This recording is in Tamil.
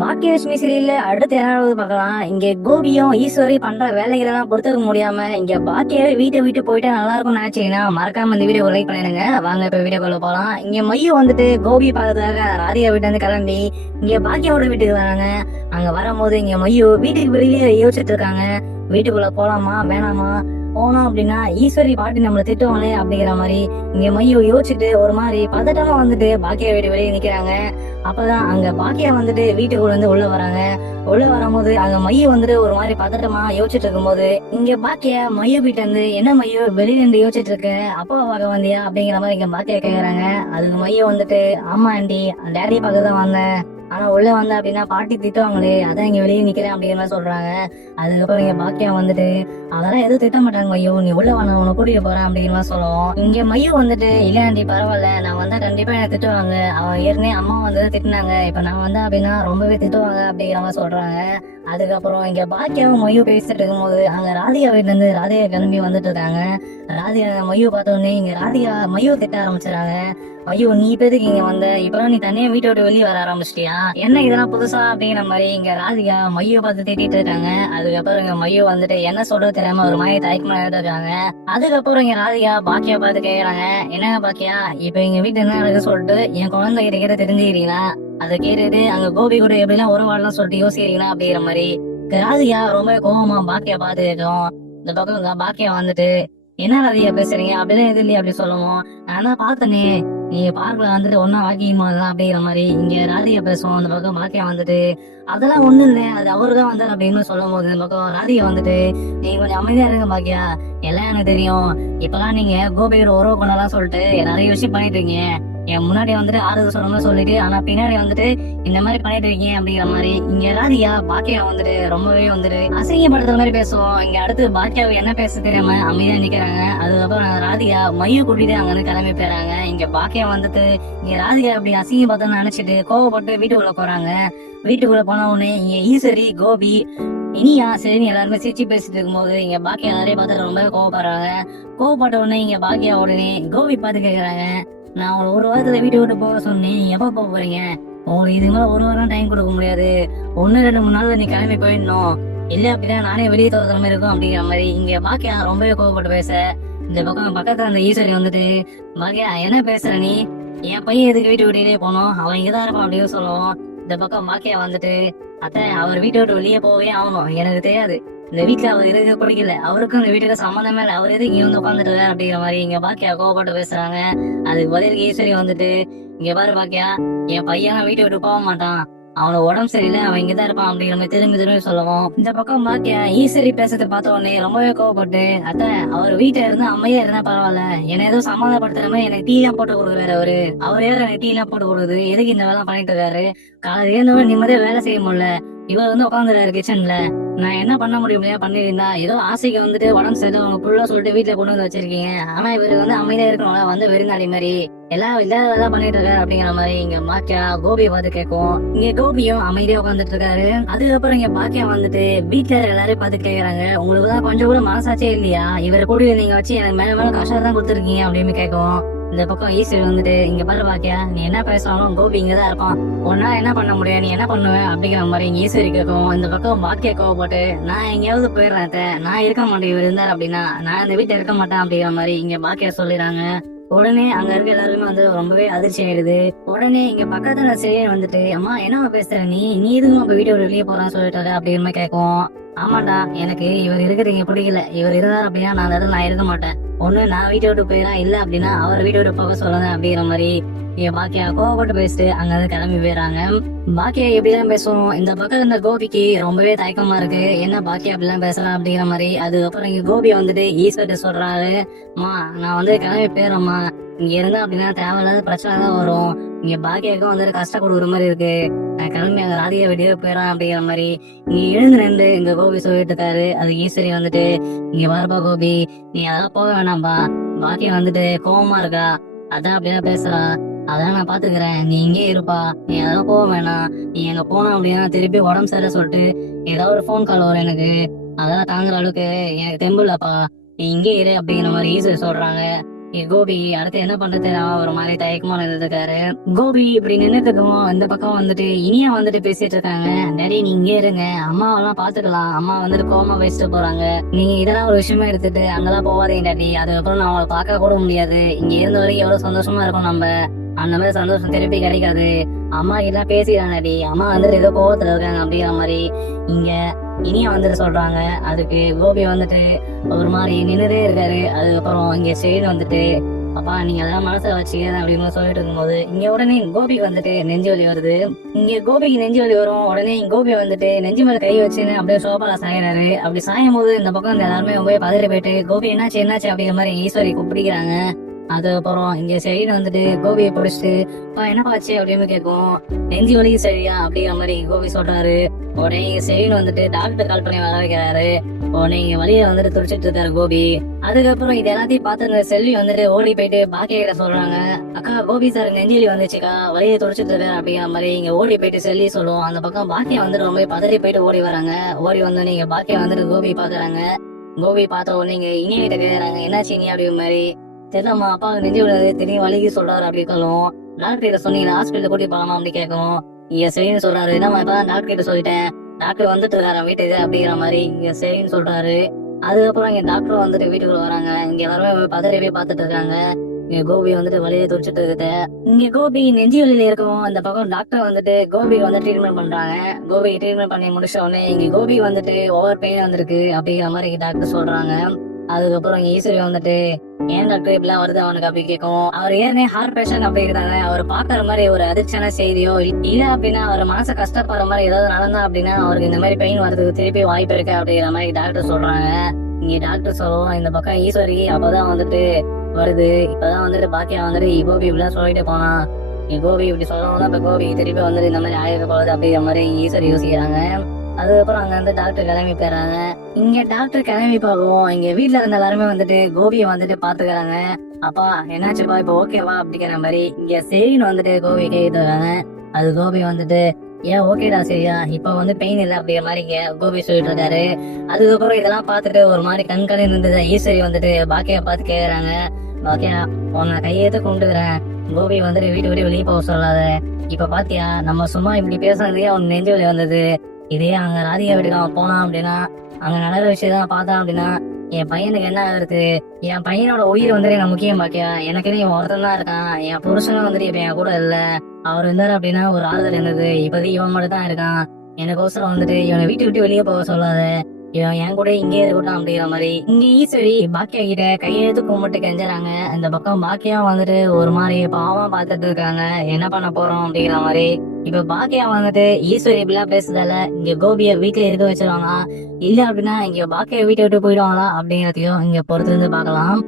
பாக்கியலட்சுமி சீரியல்ல அடுத்து என்ன பார்க்கலாம். இங்க கோபியும் ஈஸ்வரி பண்ற வேலைகளெல்லாம் பொறுத்துக்க முடியாம இங்க பாக்கியாவே வீட்டை விட்டு போயிட்டா நல்லா இருக்கும்னு நினைச்சீங்கன்னா மறக்காம இந்த வீடியோ லைக் பண்ணிடுங்க. வாங்க இப்ப வீடியோக்குள்ள போலாம். இங்க மையம் வந்துட்டு கோபி பார்க்கறதுக்காக ராதிகா வீட்டுல இருந்து கிளம்பி இங்க பாக்கியாவோட வீட்டுக்கு வராங்க. அங்க வரும்போது இங்க மையம் வீட்டுக்கு வெளியே யோசிச்சுட்டு இருக்காங்க. வீட்டுக்குள்ள போலாமா வேணாமா, போனோம் அப்படின்னா ஈஸ்வரி பாட்டி நம்மள திட்டுவாங்களே அப்படிங்கிற மாதிரி இங்க மையம் யோசிச்சுட்டு ஒரு மாதிரி பதட்டமா வந்துட்டு பாக்கியா வீட்டு வெளியே நிக்கிறாங்க. அப்பதான் அங்க பாக்கியா வந்துட்டு வீட்டுக்குள்ள வந்து உள்ள வராங்க. உள்ள வரும்போது அங்க மையம் வந்துட்டு ஒரு மாதிரி பதட்டமா யோசிச்சுட்டு இருக்கும்போது இங்க பாக்கியா மைய வீட்டுல இருந்து என்ன மையம் வெளியில இருந்து யோசிச்சுட்டு இருக்க, அப்பா பார்க்க வந்தியா அப்படிங்கிற மாதிரி இங்க பாக்கியா கேக்குறாங்க. அதுக்கு மையம் வந்துட்டு ஆமா ஆண்டி, டேடி பார்க்க தான் வந்தேன், ஆனா உள்ள வந்த அப்படின்னா பாட்டி திட்டுவாங்களே, அதான் இங்க வெளியே நிக்கிறேன் அப்படிங்கிற மாதிரி சொல்றாங்க. அதுக்கப்புறம் இங்க பாக்கியா வந்துட்டு அதெல்லாம் எதுவும் திட்ட மாட்டாங்க மையோ, நீ உள்ள வா, நான் உன்னை கூட்டிட்டு போறேன் அப்படிங்கிற மாதிரி சொல்லுவோம். இங்க மையம் வந்துட்டு இல்ல ஆண்டி பரவாயில்ல, நான் வந்தா கண்டிப்பா என்ன திட்டுவாங்க, அவன் ஏற்கனவே அம்மா வந்து திட்டினாங்க, இப்ப நான் வந்தேன் அப்படின்னா ரொம்பவே திட்டுவாங்க அப்படிங்கிற மாதிரி சொல்றாங்க. அதுக்கப்புறம் இங்க பாக்கியாவும் மையம் பேசிட்டு இருக்கும்போது அங்க ராதிகா வீட்டுல இருந்து ராதிகா கிளம்பி வந்துட்டு இருக்காங்க. ராதிகா மையம் பார்த்த உடனே இங்க ராதிகா மையம் திட்ட ஆரம்பிச்சிடறாங்க. ஐயோ நீ இப்ப எதுக்கு இங்க வந்த, இப்பெல்லாம் நீ தனியா வீட்டை விட்டு வெளியே வர ஆரம்பிச்சிட்டியா, என்ன இதெல்லாம் புதுசா அப்படிங்கிற மாதிரி இங்க ராதிகா மையோ பார்த்து திட்டிட்டு இருக்காங்க. அதுக்கப்புறம் இங்க மையோ வந்துட்டு என்ன சொல்றது தெரியாம ஒரு மாதிரி தயக்கமா இருக்காங்க. அதுக்கப்புறம் இங்க ராதிகா பாக்கியா பார்த்து கேக்குறாங்க, என்னங்க பாக்கியா இப்ப எங்க வீட்டுல என்ன நடக்குது சொல்லிட்டு என் குழந்தை கிட்ட கேட்ட தெரிஞ்சுக்கிறீங்களா, அதை கேட்டுட்டு அங்க கோபி கூட எப்படிலாம் உறவாடலாம் சொல்லிட்டு யோசிக்கிறீங்களா அப்படிங்கிற மாதிரி ராதிகா ரொம்ப கோவமா பாக்கியா பார்த்து இருக்கோம். இந்த பக்கம் பாக்கியா வந்துட்டு என்ன ராதிகா பேசுறீங்க, அப்படிலாம் எது இல்லையா அப்படி சொல்லவும், நான் தான் பார்த்தனே நீங்க பார்க்கல வந்துட்டு ஒன்னா வாக்கியமா அப்படிங்கிற மாதிரி இங்க ராதிகா பேசுவோம். அந்த பக்கம் பாக்கியா வந்துட்டு அதெல்லாம் ஒண்ணு இல்ல, அது அவருதான் வந்தார் அப்படின்னு சொல்லும் போது இந்த பக்கம் ராதிகா வந்துட்டு நீங்க கொஞ்சம் அமைதியா இருங்க பாக்கியா, எல்லாம் எனக்கு தெரியும், இப்பெல்லாம் நீங்க கோபியோட உறவு கொண்டலாம் சொல்லிட்டு நிறைய விஷயம் பண்ணிட்டு இருக்கீங்க, என் முன்னாடி வந்துட்டு ஆறுதல் சொல்லணும்னு சொல்லிட்டு ஆனா பின்னாடி வந்துட்டு இந்த மாதிரி பண்ணிட்டு இருக்கீங்க அப்படிங்கிற மாதிரி இங்க ராதிகா பாக்கியா வந்துட்டு ரொம்பவே வந்துட்டு அசிங்கப்படுத்துற மாதிரி பேசுவோம். இங்க அடுத்து பாக்கியாவை என்ன பேச தெரியாம அமைதியா நிக்கிறாங்க. அதுக்கப்புறம் ராதிகா மைய கூட்டிட்டு அங்க இருந்து கிளம்பி போயிறாங்க. இங்க பாக்கியா வந்துட்டு இங்க ராதிகா அப்படி அசிங்கப்படுத்தணும்னு நினைச்சிட்டு கோவப்பட்டு வீட்டுக்குள்ள போறாங்க. வீட்டுக்குள்ள போன உடனே இங்க ஈஸ்வரி கோபி இனியா சரி எல்லாருமே சிரிச்சு பேசிட்டு இருக்கும்போது இங்க பாக்கியா நிறைய பார்த்துட்டு ரொம்ப கோவப்படுறாங்க. கோவப்பட்ட உடனே இங்க பாக்கியா உடனே கோபி பார்த்து கேக்குறாங்க, நான் உங்களை ஒரு வாரத்துல வீட்டை விட்டு போக சொன்னேன், எப்ப போக போறீங்க, உங்களுக்கு இதுக்கு மேல ஒரு வாரம் டைம் கொடுக்க முடியாது, 1-2 3 நாள் நீ கிளம்பி போயிடணும், இல்ல அப்படின்னா நானே வெளியே தோற மாதிரி இருக்கும் அப்படிங்கிற மாதிரி இங்க பாக்கியா ரொம்பவே கோவப்பட்டு பேச இந்த பக்கம் பக்கத்துல அந்த ஈஸ்வரி வந்துட்டு பாக்கியா என்ன பேசுற நீ, என் பையன் எதுக்கு வீட்டு விட்டே போனோம், அவன் இங்கதான் இருப்பான் அப்படின்னு சொல்லுவோம். இந்த பக்கம் பாக்கியா வந்துட்டு அத்தை அவர் வீட்டை விட்டு வெளியே போகவே ஆகணும், எனக்கு தெரியாது, இந்த வீட்டுல அவர் இருக்க பிடிக்கல, அவருக்கும் இந்த வீட்டுக்கு சம்மந்தமே இல்லை, அவர் எதுக்கு இங்க வந்து உட்காந்துட்டு அப்படிங்கிற மாதிரி இங்க பாக்கியா கோவப்பட்டு பேசுறாங்க. அதுக்கு பதிலுக்கு ஈஸ்வரி வந்துட்டு இங்க பாரு பாக்கியா, என் பையன் வீட்டை விட்டு போக மாட்டான், அவனோட உடம்பு சரியில்லை, அவன் இங்கதான் இருப்பான் அப்படிங்கிற மாதிரி திரும்பி திரும்பி சொல்லுவோம். இந்த பக்கம் பாக்கியா ஈஸ்வரி பேசுறதை பார்த்த உடனே ரொம்பவே கோவப்பட்டு அத்தை அவர் வீட்டுல இருந்து அமைதியா இருந்தா பரவாயில்ல, என்ன ஏதோ சமாதானப்படுத்துற மாதிரி எனக்கு டீ எல்லாம் போட்டு கொடுக்குறாரு, அவர் ஏதோ எனக்கு டீ எல்லாம் போட்டு கொடுக்குது, எதுக்கு இந்த வேலை பண்ணிட்டு இருக்காரு, காலையில ஏந்தோட நிம்மதியா வேலை செய்ய முடியல, இவர் வந்து உட்காந்துறாரு கிச்சன்ல, நான் என்ன பண்ண முடியும் பண்ணிருந்தா, ஏதோ ஆசைக்கு வந்துட்டு உடம்பு சரியில்லை உங்க புள்ள சொல்லிட்டு வீட்டுல கொண்டு வந்து வச்சிருக்கீங்க, ஆனா இவர் வந்து அமைதியா இருக்கணும்ல, வந்து விருந்தாளி மாதிரி எல்லாம் இல்லாத வேலை பண்ணிட்டு இருக்காரு அப்படிங்கிற மாதிரி இங்க பாக்கியா கோபியை பார்த்து கேட்கும். இங்க கோபியும் அமைதியா உட்காந்துட்டு இருக்காரு. அதுக்கப்புறம் இங்க பாக்கியா வந்துட்டு வீட்டுல எல்லாரையும் பார்த்து கேக்குறாங்க, உங்களுக்கு தான் கொஞ்சம் கூட மனசாச்சே இல்லையா, இவரை கூடி நீங்க வச்சு எனக்கு மேல மேல கஷ்டம் தான் கொடுத்துருக்கீங்க அப்படின்னு கேட்கும். இந்த பக்கம் ஈஸ்வரி வந்துட்டு இங்க பாரு பாக்கியா, நீ என்ன பேசாலும் கோபி இங்கதான் இருப்பான், ஒன்னா என்ன பண்ண முடியும், நீ என்ன பண்ணுவ அப்படிங்கிற மாதிரி இங்க ஈஸ்வரி கேட்கும். இந்த பக்கம் பாக்கியா கோவப்பட்டு நான் எங்கேயாவது போயிடுறேன், நான் இருக்க மாட்டேன், இவர் இருந்தார் அப்படின்னா நான் இந்த வீட்டுல இருக்க மாட்டேன் அப்படிங்கிற மாதிரி இங்க பாக்கியா சொல்லிடுறாங்க. உடனே அங்க இருக்க எல்லாருமே வந்து ரொம்பவே அதிர்ச்சி ஆயிடுது. உடனே இங்க பக்கத்துல செழியன் வந்துட்டு அம்மா என்னவா பேசுற நீ, நீ எதுவும் இப்ப வீட்டை வெளியே போறான்னு சொல்லிட்டாரு அப்படிங்கிற மாதிரி கேட்கும். ஆமாண்டா, எனக்கு இவர் இருக்கிறீங்க பிடிக்கல, இவர் இருந்தார் அப்படின்னா நான் அந்த இடத்துல நான் இருக்க மாட்டேன், ஒண்ணு நான் வீட்டை விட்டு போயிடறேன், இல்ல அப்படின்னா அவர் வீட்டை விட்டு போக சொல்லுங்க அப்படிங்கிற மாதிரி பாக்கியா கோவப்பட்டு பேசிட்டு அங்க இருந்து கிளம்பி போயிடறாங்க. பாக்கியா எப்படிதான் பேசுவோம். இந்த பக்கம் இந்த கோபிக்கு ரொம்பவே தயக்கமா இருக்கு, என்ன பாக்கியா அப்படிலாம் பேசலாம் அப்படிங்கிற மாதிரி. அதுக்கப்புறம் இங்க கோபி வந்துட்டு ஈஸ்வர்ட்ட சொல்றாரு, அம்மா நான் வந்து கிளம்பி போயிடுறேம்மா, இங்க இருந்தா அப்படின்னா தேவையில்லாத பிரச்சனை தான் வரும், இங்க பாக்கியாவுக்கும் வந்துட்டு கஷ்டம் கொடுக்குற மாதிரி இருக்கு, நான் கிளம்பி அங்க ராதிகா வீடியோ போயிடறேன் அப்படிங்கிற மாதிரி இங்க எழுந்து நின்று இங்க கோபி சொல்லிட்டு இருக்காரு. அது ஈஸ்வரி வந்துட்டு இங்க வரப்பா கோபி, நீ அதெல்லாம் போக வேணாம்பா, பாக்கியா வந்துட்டு கோவமா இருக்கா, அதான் அப்படிதான் பேசுறா, அதான் நான் பாத்துக்கிறேன், நீ இங்கே இருப்பா, நீ அதெல்லாம் போக வேணாம், நீ எங்க போனா அப்படின்னா திருப்பி உடம்பு சரியா சொல்லிட்டு ஏதாவது ஒரு போன் கால் வரும் எனக்கு, அதெல்லாம் தாங்குற அளவுக்கு எனக்கு தெம்பு இல்லப்பா, நீ இங்கே இரு அப்படிங்கிற மாதிரி ஈஸ்வரி சொல்றாங்க. கோபி அடுத்து என்ன பண்றது ஒரு மாதிரி தயக்கமா இருந்திருக்காரு. கோபி இப்படி நின்னுட்டுக்கும் இந்த பக்கம் வந்துட்டு இனியா வந்துட்டு பேசிட்டு இருக்காங்க. டாடி நீங்க இங்கே இருங்க, அம்மாவெல்லாம் பாத்துக்கலாம், அம்மா வந்துட்டு கோமா வச்சுட்டு போறாங்க, நீங்க இதெல்லாம் ஒரு விஷயமா எடுத்துட்டு அங்கெல்லாம் போவாதீங்க டாடி, அதுக்கப்புறம் நான் அவங்களை பார்க்க கூட முடியாது, இங்க இருந்த வரைக்கும் எவ்வளவு சந்தோஷமா இருக்கும் நம்ம, அந்த மாதிரி சந்தோஷம் திருப்பி கிடைக்காது, அம்மா கிட்ட பேசிக்கிறாங்க டாடி, அம்மா வந்துட்டு ஏதோ கோவத்துல இருக்காங்க அப்படிங்கிற மாதிரி இங்க இனியா வந்துட்டு சொல்றாங்க. அதுக்கு கோபி வந்துட்டு ஒரு மாதிரி நின்னுதே இருக்காரு. அதுக்கப்புறம் இங்க செயின் வந்துட்டு அப்பா நீங்க அதெல்லாம் மனசை வச்சுக்க அப்படின்னு சொல்லிட்டு இருக்கும்போது இங்க உடனே கோபி வந்துட்டு நெஞ்சு வலி வருது. இங்க கோபிக்கு நெஞ்சு வலி வரும். உடனே கோபி வந்துட்டு நெஞ்சு மேல கை வச்சுன்னு அப்படியே சோபால சாயிறாரு. அப்படி சாயும் போது இந்த பக்கம் இந்த எல்லாருமே ரொம்ப பதறி போயிட்டு கோபி என்னாச்சு என்னாச்சு அப்படிங்கிற மாதிரி ஈஸ்வரி பிடிக்கிறாங்க. அதுக்கப்புறம் இங்க செயின் வந்துட்டு கோபியை பிடிச்சிட்டு என்னப்பா ஆச்சு அப்படின்னு கேட்கும். நெஞ்சு வலி சரியா அப்படிங்கிற மாதிரி கோபி சொல்றாரு. உடனே செயின் வந்துட்டு டாக்டர் கால் பண்ணி வர வைக்கிறாரு. உடனே இங்க வழியில வந்துட்டு துடிச்சிட்டு இருக்காரு கோபி. அதுக்கப்புறம் இது எல்லாத்தையும் பார்த்து செல்வி வந்துட்டு ஓடி போயிட்டு பாக்கிய கிட்ட சொல்றாங்க, அக்கா கோபி சார் நெஞ்சிலி வந்துச்சுக்கா, வழியை துடிச்சிட்டு இருக்காரு அப்படிங்கிற மாதிரி இங்க ஓடி போயிட்டு செல்வி சொல்லுவோம். அந்த பக்கம் பாக்கியா வந்துட்டு ரொம்ப பதறி போயிட்டு ஓடி வராங்க. ஓடி வந்து நீங்க பாக்கியா வந்துட்டு கோபி பாக்குறாங்க. கோபி பார்த்த உடனே இங்க இனிய கிட்ட கேக்குறாங்க, என்னாச்சு இனி அப்படிங்கிற மாதிரி. தெரியலம்மா அப்பாவுக்கு நெஞ்சு விழுது தெரியும் வலிக்கு சொல்றாரு அப்படி சொல்லுவோம். டாக்டர் கிட்ட சொன்னீங்க ஹாஸ்பிட்டல் கூட்டி போலாமா அப்படி கேட்கும். இங்க சரின்னு சொல்றாரு, என்னம்மா இப்பதான் டாக்டர் கிட்ட சொல்லிட்டேன், டாக்டர் வந்துட்டு இருக்காரு வீட்டுக்கு அப்படிங்கிற மாதிரி இங்க சரின்னு சொல்றாரு. அதுக்கப்புறம் இங்க டாக்டர் வந்துட்டு வீட்டுக்குள்ள வராங்க. இங்க எல்லாருமே பதறி போய் பாத்துட்டு இருக்காங்க. இங்க கோபி வந்துட்டு வழியை துடிச்சிட்டு இருக்குது. இங்க கோபி நெஞ்சு வலியில இருக்கும். அந்த பக்கம் டாக்டர் வந்துட்டு கோபிக்கு வந்து ட்ரீட்மெண்ட் பண்றாங்க. கோபி ட்ரீட்மெண்ட் பண்ணி முடிச்ச உடனே இங்க கோபி வந்துட்டு ஓவர் பெயின் வந்திருக்கு அப்படிங்கிற மாதிரி டாக்டர் சொல்றாங்க. அதுக்கப்புறம் ஈஸ்வரி வந்துட்டு ஏன் டாக்டர் இப்படிலாம் வருது அவனுக்கு அப்படி கேட்கும். அவர் ஏற்கனவே ஹார்ட் பேஷண்ட் அப்படிங்கிறாங்க. அவர் பாக்குற மாதிரி ஒரு அதிர்ச்சியான செய்தியோ இல்ல அப்படின்னா அவர் மனசை கஷ்டப்படுற மாதிரி ஏதாவது நடந்தா அப்படின்னா அவருக்கு இந்த மாதிரி பெயின் வரதுக்கு திருப்பி வாய்ப்பு இருக்கு அப்படிங்கிற மாதிரி டாக்டர் சொல்றாங்க. இங்க டாக்டர் சொல்லுவோம். இந்த பக்கம் ஈஸ்வரி அப்பதான் வந்துட்டு வருது. இப்பதான் வந்துட்டு பாக்கியா வந்துட்டு கோபி இப்படிலாம் சொல்லிட்டு போனா, கோபி இப்படி சொல்லவும் இப்ப கோபி திருப்பி வந்துட்டு இந்த மாதிரி ஆயிருக்க போகுது அப்படிங்கிற மாதிரி ஈஸ்வரி யோசிக்கிறாங்க. அதுக்கப்புறம் அங்க வந்து டாக்டர் கிளம்பி போயிடுறாங்க. இங்க டாக்டர் கிளம்பி போகும். இங்க வீட்டுல இருந்த எல்லாருமே வந்துட்டு கோபியை வந்துட்டு பாத்துக்கிறாங்க. அப்பா என்னாச்சுப்பா இப்ப ஓகேவா அப்படிங்கிற மாதிரி இங்க சரின்னு வந்துட்டு கோபி கேட்டுருக்காங்க. அது கோபி வந்துட்டு ஏன் ஓகேடா சரியா இப்ப வந்து பெயின் இல்லை அப்படிங்கிற மாதிரி இங்க கோபி சொல்லிட்டு இருக்காரு. அதுக்கப்புறம் இதெல்லாம் பார்த்துட்டு ஒரு மாதிரி கண்களே இருந்தது. ஈஸ்வரி வந்துட்டு பாக்கியா பார்த்து கேக்குறாங்க, பாக்கியா உன்னை கையெழுத்து கொண்டுக்கிறேன், கோபி வந்துட்டு வீட்டு விட்டு வெளியே போக சொல்லாத, இப்ப பாத்தியா நம்ம சும்மா இப்படி பேசுறதுக்கே அவன் நெஞ்சு வலி வந்தது, இதே அங்க ராதிகா வீட்டுக்கு அவன் போனான் அப்படின்னா அங்க நடக்கிற விஷயம் பார்த்தான் அப்படின்னா என் பையனுக்கு என்ன ஆகுறது, என் பையனோட உயிர் வந்துட்டு எனக்கு முக்கியம் பாக்கியா, எனக்குன்னு இவன் ஒருத்தன் தான் இருக்கான், என் புருஷனும் வந்துட்டு இப்ப என் கூட இல்ல, அவர் இருந்தாரு அப்படின்னா ஒரு ஆறுதல் இருந்தது, இப்போதைக்கு இவன் மட்டும் தான் இருக்கான், எனக்கோசரம் வந்துட்டு இவனை வீட்டு விட்டு வெளியே போக சொல்லாத, இவன் என் கூட இங்கே இருக்கட்டும் அப்படிங்கிற மாதிரி இங்க ஈஸ்வரி பாக்கியா கிட்ட கையெழுத்து கும்பிட்டு கெஞ்சுறாங்க. இந்த பக்கம் பாக்கியா வந்துட்டு ஒரு மாதிரி பாவமா பாத்துட்டு இருக்காங்க, என்ன பண்ண போறோம் அப்படிங்கிற மாதிரி. இப்ப பாக்கியா வந்துட்டு ஈஸ்வரி இப்படிலாம் பேசுறதால இங்க கோபிய வீட்டுல இருக்க வச்சிருவாங்க, இல்ல அப்படின்னா இங்க பாக்கியா வீட்டை விட்டு போயிடுவாங்களா அப்படிங்கறதையும் இங்க பொறுத்து இருந்து பாக்கலாம்.